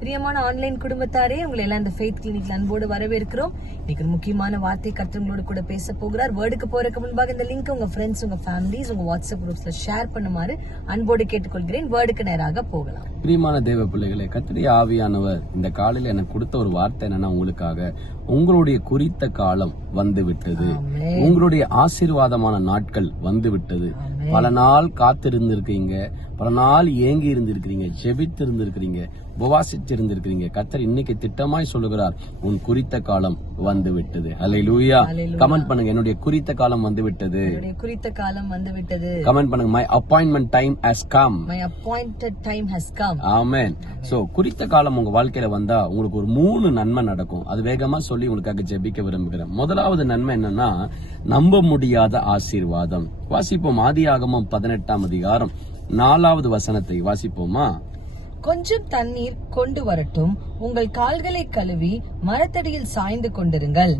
பிரியமான ஆன்லைன் குடும்பத்தாரே, உங்களை எல்லாம் இந்த ஃபெய்த் கிளினிக்ல அன்போடு வரவேற்கிறோம். இன்னைக்கு ஒரு முக்கியமான வார்த்தை கர்த்தங்களோடு கூட பேச போகிறார். வேர்டுக்கு போறதுக்கு முன்பாக இந்த லிங்க் உங்க ஃப்ரெண்ட்ஸ், உங்க ஃபேமிலிஸ், உங்க வாட்ஸ்அப் குரூப்ஸ்ல ஷேர் பண்ணுமாறு அன்போடு கேட்டுக்கொள்கிறேன். வேர்டுக்கு நேராக போகலாம். பிரியமான தேவ பிள்ளைகளே, கர்த்தருடைய ஆவியானவர் இந்த காலையில எனக்கு கொடுத்த ஒரு வார்த்தை என்னன்னா, உங்களுடைய குறித்த காலம் வந்து விட்டது. உங்களுடைய ஆசீர்வாதமான நாட்கள் வந்து விட்டது. பல நாள் காத்திருந்திருக்கீங்க, பல நாள் ஏங்கி இருந்திருக்கிறீங்க, ஜெபித்து இருந்திருக்கிறீங்க, உபவாசித்து இருந்திருக்கிறீங்க. கர்த்தர் இன்னைக்கு திட்டமாய் சொல்லுகிறார், உன் குறித்த காலம் வந்து விட்டது. அல்லேலூயா. கமெண்ட் பண்ணுங்க, என்னுடைய குறித்த காலம் வந்து விட்டது. குறித்த காலம் வந்து விட்டது. கமெண்ட் பண்ணுங்க, my appointment time has come. My appointed time has come. Amen. So குறித்த காலம் உங்க வாழ்க்கையில வந்தா உங்களுக்கு ஒரு 3 நன்மை நடக்கும். அது வேகமா சொல்லி உங்களுக்காக ஜெபிக்க விரும்புகிறேன். முதலாவது நன்மை என்னன்னா, நம்ப முடியாத ஆசீர்வாதம். வாசிப்போம் ஆதியாகமம் 18ஆம் அதிகாரம் 4வது வசனத்தை வாசிப்போமா? கொஞ்சம் தண்ணீர் கொண்டு வரட்டும், உங்கள் கால்களை கழுவி மரத்தடியில் சாய்ந்து கொண்டிருங்கள்.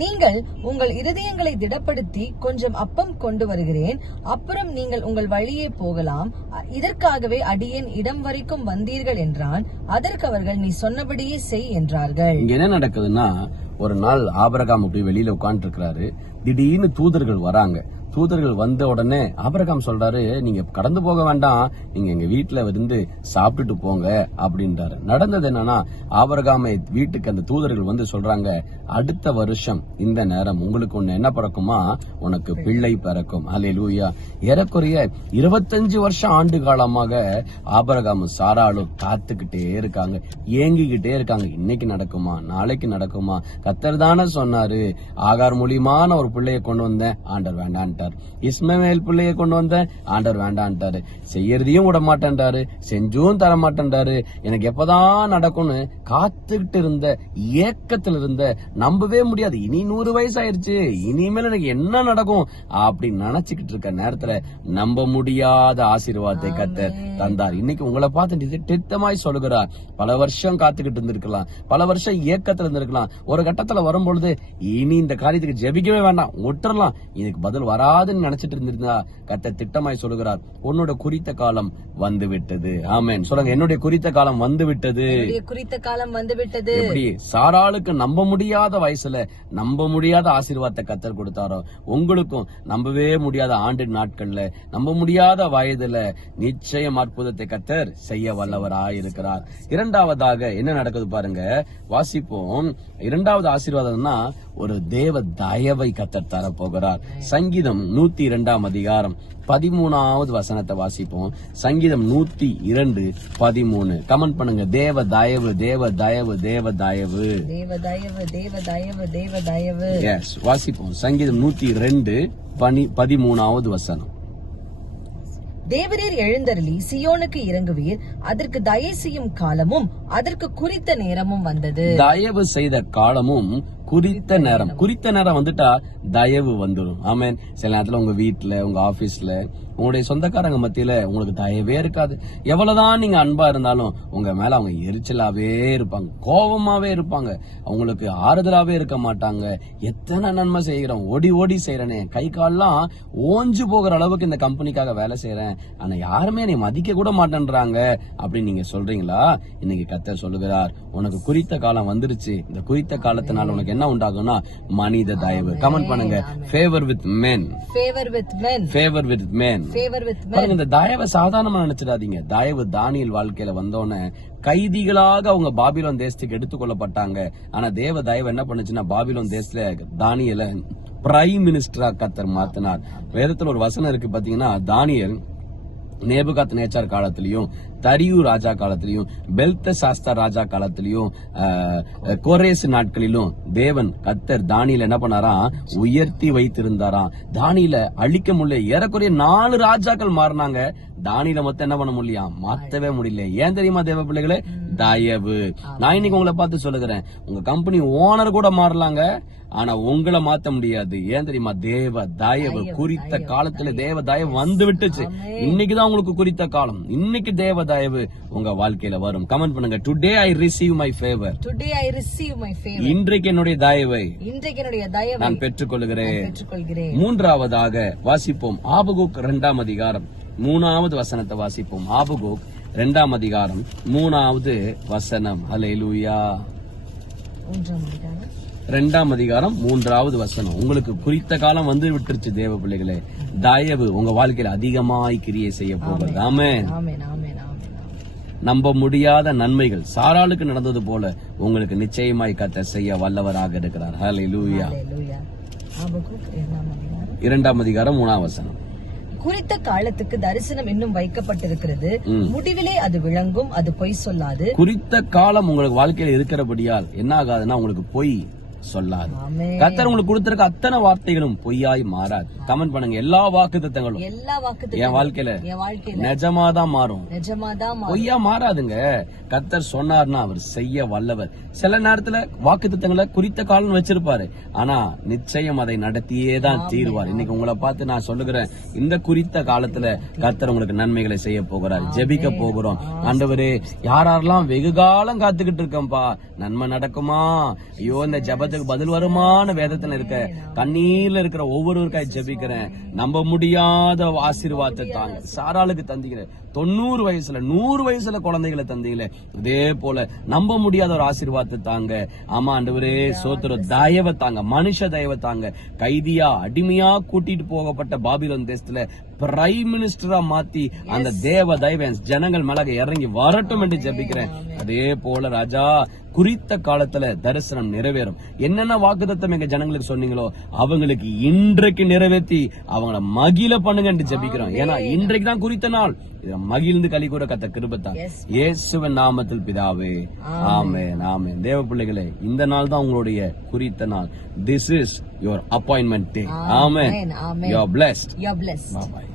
நீங்கள் உங்கள் இருதயங்களை திடப்படுத்தி கொஞ்சம் அப்பம் கொண்டு வருகிறேன், அப்புறம் நீங்கள் உங்கள் வழியே போகலாம். இதற்காகவே அடியேன் இடம் வரைக்கும் வந்தீர்கள் என்றான். அதற்கு அவர்கள், நீ சொன்னபடியே செய் என்றார்கள். இங்க என்ன நடக்குதுன்னா, ஒரு நாள் ஆபிரகாம் அப்படி வெளியில உட்கார்ந்து இருக்கிறாரு. திடீர்னு தூதர்கள் வராங்க. தூதர்கள் வந்த உடனே ஆபிரகாம் சொல்றாரு, நீங்க கடந்து போக வேண்டாம், நீங்க எங்க வீட்டுல இருந்து சாப்பிட்டுட்டு போங்க அப்படின்றாரு. நடந்தது என்னன்னா, ஆபிரகாமை வீட்டுக்கு அந்த தூதர்கள் வந்து சொல்றாங்க, அடுத்த வருஷம் இந்த நேரம் உங்களுக்கு ஒண்ணு என்ன பிறக்குமா, உனக்கு பிள்ளை பிறக்கும். அல்லேலூயா. ஏறக்குறைய 25 வருஷம் ஆண்டு காலமாக ஆபிரகாமும் சாராளும் காத்துக்கிட்டே இருக்காங்க, ஏங்கிக்கிட்டே இருக்காங்க. இன்னைக்கு நடக்குமா, நாளைக்கு நடக்குமா? கர்த்தர் தானே சொன்னாரு, ஆகார் மூலியமான ஒரு பிள்ளைய கொண்டு வந்தேன், ஆண்டவர் வேண்டான்ட்டார். இஸ்மவேல் பிள்ளைய கொண்டு வந்தேன், ஆண்டவர் வேண்டான்ட்டாரு. செய்யறதையும் விட மாட்டேன்றாரு, செஞ்சும் தர மாட்டேன்றாரு. எனக்கு எப்பதான் நடக்கும்னு காத்துக்கிட்டு இருந்த, ஏக்கத்துல இருந்த, நம்பவே முடியாது, இனி 100 வயசு ஆயிருச்சு, இனிமேல் எனக்கு என்ன நடக்கும் அப்படின்னு நினைச்சுக்கிட்டு இருக்க நேரத்துல நம்ப முடியாத ஆசீர்வாதத்தை கர்த்தர் தந்தார். இன்னைக்கு உங்களை பார்த்து திட்டமாய் சொல்லுகிறார், பல வருஷம் காத்துக்கிட்டு இருந்திருக்கலாம், பல வருஷம் ஏக்கத்துல இருந்திருக்கலாம். ஒரு கட்டத்துல வரும்பொழுது இனி இந்த காரியத்துக்கு ஜெபிக்கவே வேண்டாம், விட்டுறலாம், இதுக்கு பதில் வராதுன்னு நினைச்சிட்டு இருந்திருந்தா கர்த்தர் திட்டமாய் சொல்லுகிறார், உன்னோட குறித்த காலம் வந்து விட்டது. ஆமென். சொல்லுங்க, என்னுடைய குறித்த காலம் வந்து விட்டது. குறித்த காலம் வந்து விட்டது. எப்படி சாராளுக்கு நம்ப முடியாத வயசுல நம்ப முடியாத ஆசீர்வாதத்தை கர்த்தர் கொடுத்தாரோ, உங்களுக்கும் நம்பவே முடியாத ஆண்டு நாட்கள்ல, நம்ப முடியாத வயதுல நிச்சயம் அற்புதத்தை கர்த்தர் செய்ய வல்லவராயிருக்கிறார். இரண்டாவதாக என்ன நடக்குது பாருங்க, வாசிப்போம். இரண்டாவது ஆசீர்வாதம்னா, ஒரு தேவ தயவை கர்த்தர் தர போகிறார். சங்கீதம் 102ஆம் அதிகாரம் 13வது வசனத்தை வாசிப்போம். சங்கீதம் 102:13. கமெண்ட் பண்ணுங்க, தேவ தயவு, தேவ தயவு, தேவ தயவு, தேவ தயவு, தேவ தயவு, தேவ தயவு. எஸ், வாசிப்போம். சங்கீதம் 102:13வது வசனம். தேவரீர் எழுந்தருளி சியோனுக்கு இறங்குவீர், அதற்கு தயை செய்யும் காலமும் அதற்கு குறித்த நேரமும் வந்தது. தயவு செய்த காலமும் குறித்த நேரம். குறித்த நேரம் வந்துட்டா தயவு வந்துடும். ஆமென். சில நேரத்துல உங்க வீட்டுல, உங்க ஆபீஸ்ல, உங்களுடைய சொந்தக்காரங்க மத்தியில உங்களுக்கு தயவே இருக்காது. எவ்வளவுதான் நீங்க அன்பா இருந்தாலும் உங்க மேல அவங்க எரிச்சலாவே இருப்பாங்க, கோபமாவே இருப்பாங்க, அவங்களுக்கு ஆறுதலாவே இருக்க மாட்டாங்க. எத்தனை நன்மை செய்கிறோம், ஓடி ஓடி செய்யறேனே, கை கால்லாம் ஓஞ்சு போகிற அளவுக்கு இந்த கம்பெனிக்காக வேலை செய்யறேன், ஆனா யாருமே என்னை மதிக்க கூட மாட்டேன்றாங்க அப்படின்னு நீங்க சொல்றீங்களா? இன்னைக்கு கர்த்தர் சொல்லுகிறார், உனக்கு குறித்த காலம் வந்துருச்சு. இந்த குறித்த காலத்தினால உனக்கு என்ன உண்டாகும்னா, மனித தயவு. கமெண்ட் பண்ணுங்க, favour with men. Favour with men. Favour with men. Favour with men. இந்த தயவை சாதாரணமா நினைச்சிடாதீங்க. தயவு தானியேல் வாழ்க்கையில வந்தோன்னே கைதிகளாக அவங்க பாபிலோன் தேசத்துக்கு எடுத்துக்கொள்ளப்பட்டாங்க. ஆனா தேவ தயவு என்ன பண்ணுச்சுன்னா, பாபிலோன் தேசத்துல தானியேல பிரைம் மினிஸ்டரா கர்த்தர் மாத்தினார். வேதத்துல ஒரு வசனம் இருக்கு பாத்தீங்கன்னா, தானியேல் நேபுகாத்நேச்சார் காலத்திலயும், தரியு ராஜா காலத்திலயும், பெல்தசாஸ்தா ராஜா காலத்திலயும், கோரேஸ் நாட்களிலும் தேவன் கர்த்தர் தானியேல என்ன பண்ணாராம், உயர்த்தி வைத்திருந்தாராம். தானியேல அழிக்க முடியல. ஏறக்குறைய 4 ராஜாக்கள் மாறினாங்க, தானியேல மொத்தம் என்ன பண்ண முடியல, மாத்தவே முடியல. ஏன் தெரியுமா தேவ பிள்ளைகளே? தயவு. நான் இன்னைக்கு உங்களை பார்த்து சொல்லுகிறேன், உங்க கம்பெனி ஓனர் கூட மாறலாங்க, ஆனா உங்களை மாத்த முடியாது. ஏன் தெரியுமா? தேவ தயவு. குறித்த காலத்துல தேவ தயவு வந்து விட்டுச்சு. இன்னைக்குதான் உங்களுக்கு குறித்த காலம். இன்னைக்கு தேவ தயவு உங்க வாழ்க்கையில வரும். கமெண்ட் பண்ணுங்க, today I receive my favour. Today I receive my favour. இன்றைக்கு என்னுடைய தயவை, இன்றைக்கு என்னுடைய தயவை நான் பெற்றுக்கொள்கிறேன். மூன்றாவதாக வாசிப்போம், ஆபகுக் 2ஆம் அதிகாரம் 3வது வசனத்தை வாசிப்போம். ஆபகுக் 2ஆம் அதிகாரம் 3வது வசனம். ஹல்லேலூயா. 1ஆம் அதிகாரம் 2ஆம் அதிகாரம் 3வது வசனம். உங்களுக்கு குறித்த காலம் வந்து விட்டுருச்சு தேவ பிள்ளைகளே. தயவு உங்க வாழ்க்கையில அதிகமாய் கிரியை செய்ய போகிறது. ஆமென். ஆமென் ஆமென் ஆமென். நம்ப முடியாத நன்மைகள் சாராளுக்கு நடந்தது போல உங்களுக்கு நிச்சயமாய் கர்த்தர் செய்ய வல்லவராக இருக்கிறார். ஹல்லேலூயா. ஹல்லேலூயா. ஆபகுக் 2ஆம் அதிகாரம் 2ஆம் அதிகாரம் 3ஆம் வசனம். குறித்த காலத்துக்கு தரிசனம் இன்னும் வைக்கப்பட்டிருக்கிறது, முடிவிலே அது விளங்கும், அது பொய் சொல்லாது. குறித்த காலம் உங்களுக்கு வாழ்க்கையில இருக்கிறபடியால் என்ன ஆகாதுன்னா உங்களுக்கு பொய் சொல்லாது. ஆமென். கர்த்தர் உங்களுக்கு கொடுத்திருக்க அத்தனை வார்த்தைகளும் பொய்யாய் மாறாது. கமெண்ட் பண்ணுங்க. எல்லா வாக்குத்தத்தங்களும் எல்லா வாக்குத்தத்தங்களும் என் வாழ்க்கையில என் வாழ்க்கையில நிஜமாதான் மாறும், நிஜமாதான் பொய்யா மாறாதுங்க. கர்த்தர் சொன்னார்னா அவர் செய்ய வல்லவர். சில நேரத்துல வாக்குத்தத்தங்களை குறித்த காலம் வச்சிருப்பாரு, ஆனா நிச்சயம் அதை நடத்தியே தான் தீர்வார். இன்னைக்கு உங்களை பார்த்து நான் சொல்லுகிறேன், இந்த குறித்த காலத்துல கர்த்தர் உங்களுக்கு நன்மைகளை செய்ய போகிறார். ஜெபிக்க போகிறோம். ஆண்டவரே, யாரெல்லாம் வெகு காலம் காத்துக்கிட்டு இருக்கேன்பா, நன்மை நடக்குமா, ஐயோ இந்த ஜெபத்துக்கு பதில் வருமான வேதத்துல இருக்க கண்ணீர்ல இருக்கிற ஒவ்வொருவருக்காய் ஜெபிக்கிறேன். நம்ப முடியாத ஆசீர்வாதத்தை தாங்க. சாராளுக்கு தந்தீங்க 90 வயசுல 100 வயசுல குழந்தைகளை தந்தீங்களே, இதே போல நம்ப முடியாத ஒரு ஆசீர்வாதத்தை தாங்க. ஆமா ஆண்டவரே, சோத்திர தயவை தாங்க, மனுஷ தயவை தாங்க. கைதியா அடிமையா கூட்டிட்டு போகப்பட்ட பாபிலோன் தேசத்துல பிரைம் மினிஸ்டரா மாத்தி அந்த தேவ தயவை ஜனங்கள் மேல இறங்கி வரட்டும் என்று ஜெபிக்கிறேன். அதே போல ராஜா, குறித்த காலத்துல தரிசனம் நிறைவேறும். என்னென்ன வாக்குத்தத்தம் எங்க ஜனங்களுக்கு சொன்னீங்களோ அவங்களுக்கு இன்றைக்கு நிறைவேற்றி அவங்கள மகிழ பண்ணுங்க என்று ஜெபிக்கிறோம். ஏன்னா இன்றைக்கு தான் குறித்த நாள். மகிழ்ந்து களி கூற கத்த கிருபைதான். இயேசுவின் நாமத்தில் பிதாவே, ஆமென் ஆமென். தேவ பிள்ளைகளே, இந்த நாள் தான் உங்களுடைய குறித்த நாள். This is your appointment day. Amen. You are blessed. You are blessed. Bye bye.